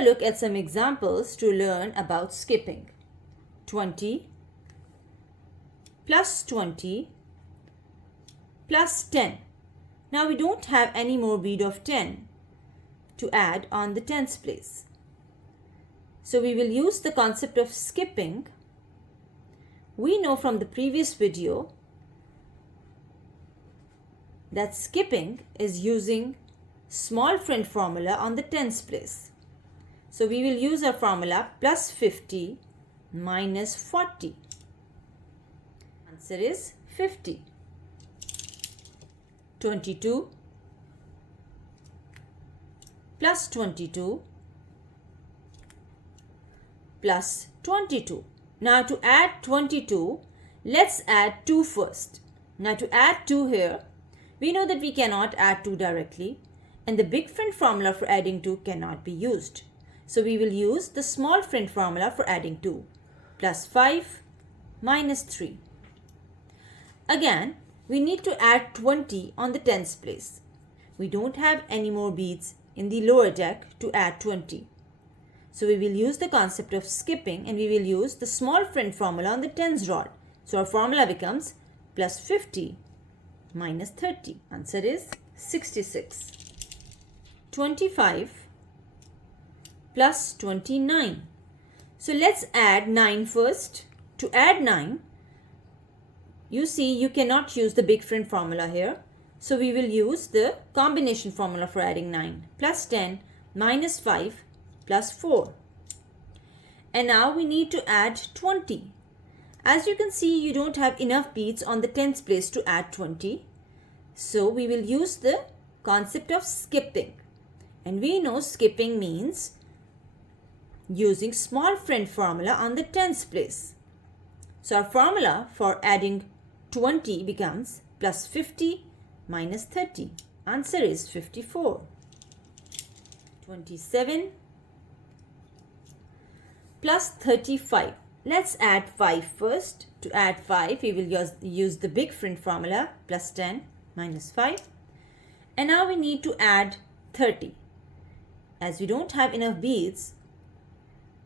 a look at some examples to learn about skipping. 20 plus 20 plus 10. Now we don't have any more bead of 10 to add on the tens place. So we will use the concept of skipping. We know from the previous video that skipping is using small friend formula on the tens place. So we will use our formula plus 50 minus 40. Answer is 50. 22 plus 22 plus 22. Now to add 22, let's add 2 first. Now to add 2 here, we know that we cannot add 2 directly, and the big friend formula for adding 2 cannot be used. So we will use the small friend formula for adding 2. Plus 5 minus 3. Again, we need to add 20 on the tens place. We don't have any more beads in the lower deck to add 20. So we will use the concept of skipping, and we will use the small friend formula on the tens rod. So our formula becomes plus 50 minus 30. Answer is 66. 25 plus 29. So let's add 9 first. To add 9, you see you cannot use the big friend formula here. So we will use the combination formula for adding 9. Plus 10 minus 5 plus 4. And now we need to add 20. As you can see, you don't have enough beads on the tens place to add 20. So we will use the concept of skipping. And we know skipping means using small friend formula on the tens place. So our formula for adding 20 becomes plus 50 minus 30. Answer is 54. 27 plus 35. Let's add 5 first. To add 5, we will use the big friend formula plus 10 minus 5. And now we need to add 30. As we don't have enough beads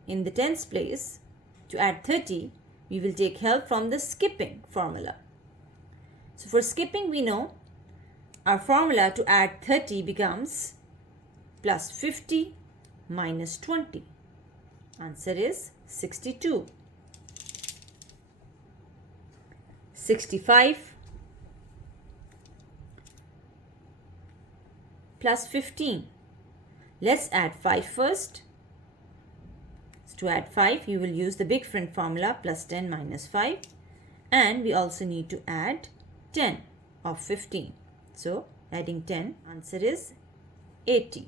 in the tens place to add 30, we will take help from the skipping formula. So for skipping, we know our formula to add 30 becomes plus 50 minus 20. Answer is 62. 65 plus 15. Let's add 5 first. So to add 5, you will use the big friend formula plus 10 minus 5. And we also need to add 10 of 15. So adding 10, answer is 80.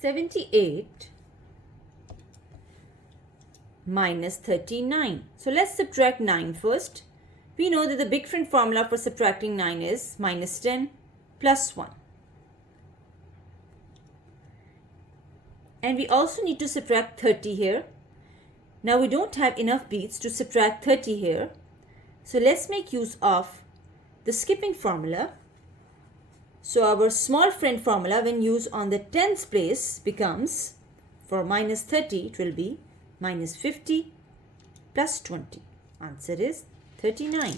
78 minus 39. So let's subtract 9 first. We know that the big friend formula for subtracting 9 is minus 10 plus 1. And we also need to subtract 30 here. Now we don't have enough beads to subtract 30 here. So let's make use of the skipping formula. So our small friend formula when used on the tens place becomes, for minus 30, it will be minus 50 plus 20. Answer is 39.